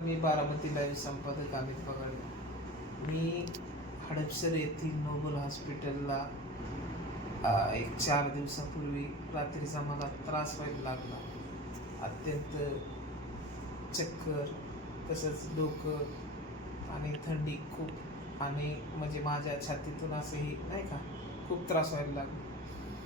मी Baramati live संपादक अमित पगाडे. मी हडपसर येथील Nobel हॉस्पिटलला एक 4 दिवसापूर्वी रात्रीचा मला त्रास व्हायला लागला. अत्यंत चक्कर, तसंच डोकं आणि थंडी खूप, आणि म्हणजे माझ्या छातीतून असंही नाही का खूप त्रास व्हायला लागला.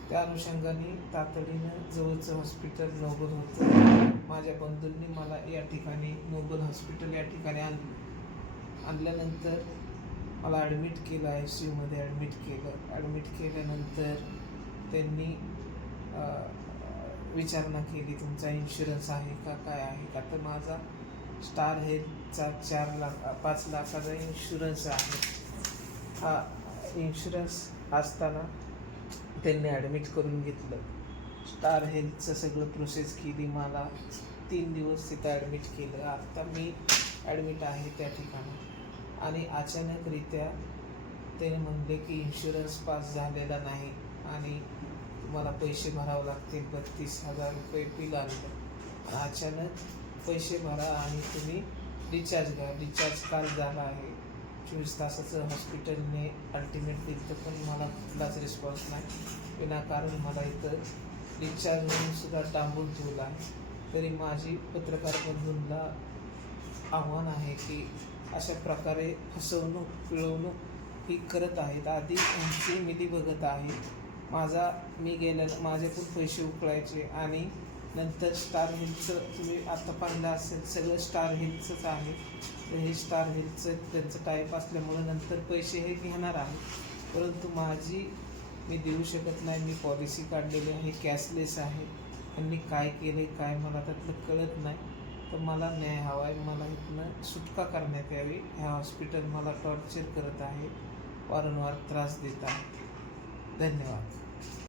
त्या अनुषंगाने तातडीनं जवळचं हॉस्पिटल नोबल होतं. माझ्या बंधूंनी मला या ठिकाणी नोबल हॉस्पिटल या ठिकाणी आणल्यानंतर मला ॲडमिट केलं, ICUमध्ये ॲडमिट केल्यानंतर त्यांनी विचारणा केली, तुमचा इन्शुरन्स आहे का, काय आहे का. तर माझा स्टार हेल्थचा 5 लाखाचा इन्शुरन्स आहे. हा इन्शुरन्स असताना त्यांनी ॲडमिट करून घेतलं. स्टार हेल्थचं सगळं प्रोसेस केली, मला 3 दिवस तिथं ॲडमिट केलं. आत्ता मी ॲडमिट आहे त्या ठिकाणी. आणि अचानकरित्या त्याने म्हणले की इन्शुरन्स पास झालेला नाही आणि तुम्हाला पैसे भरावे लागतील, 32,000 रुपये बिल आलं. अचानक पैसे भरा आणि तुम्ही डिस्चार्ज घ्या. डिस्चार्ज काल झाला आहे. 24 तासाचं हॉस्पिटलने अल्टिमेट दिलं, पण मला कुठलाच रिस्पॉन्स नाही. विनाकारण मला इथं डिस्चार्ज म्हणून सुद्धा डांबून ठेवलं आहे. तरी माझी पत्रकार बंधूंना आव्हान आहे की अशा प्रकारे फसवणूक, पिळवणूक ही करत आहेत. आधी यांची मिली बघत आहे. मी गेल्यानं माझ्याकडून पैसे उकळायचे आणि नंतर स्टार हेल्थचं तुम्ही आता पाहिलं असेल, सगळं स्टार हेल्थचंच आहे. तर हे स्टार हेल्थचं त्यांचं टाईप असल्यामुळं नंतर पैसे हे घेणार आहे. परंतु मी देऊ शकत नाही. मी पॉलिसी काढलेली आहे, कॅशलेस आहे. त्यांनी काय केले काय मला त्यातलं कळत नाही. तर मला न्याय हवा आहे. मला इथनं सुटका करण्यात यावी. ह्या हॉस्पिटल मला टॉर्चर करत आहे, वारंवार त्रास देत आहे. धन्यवाद.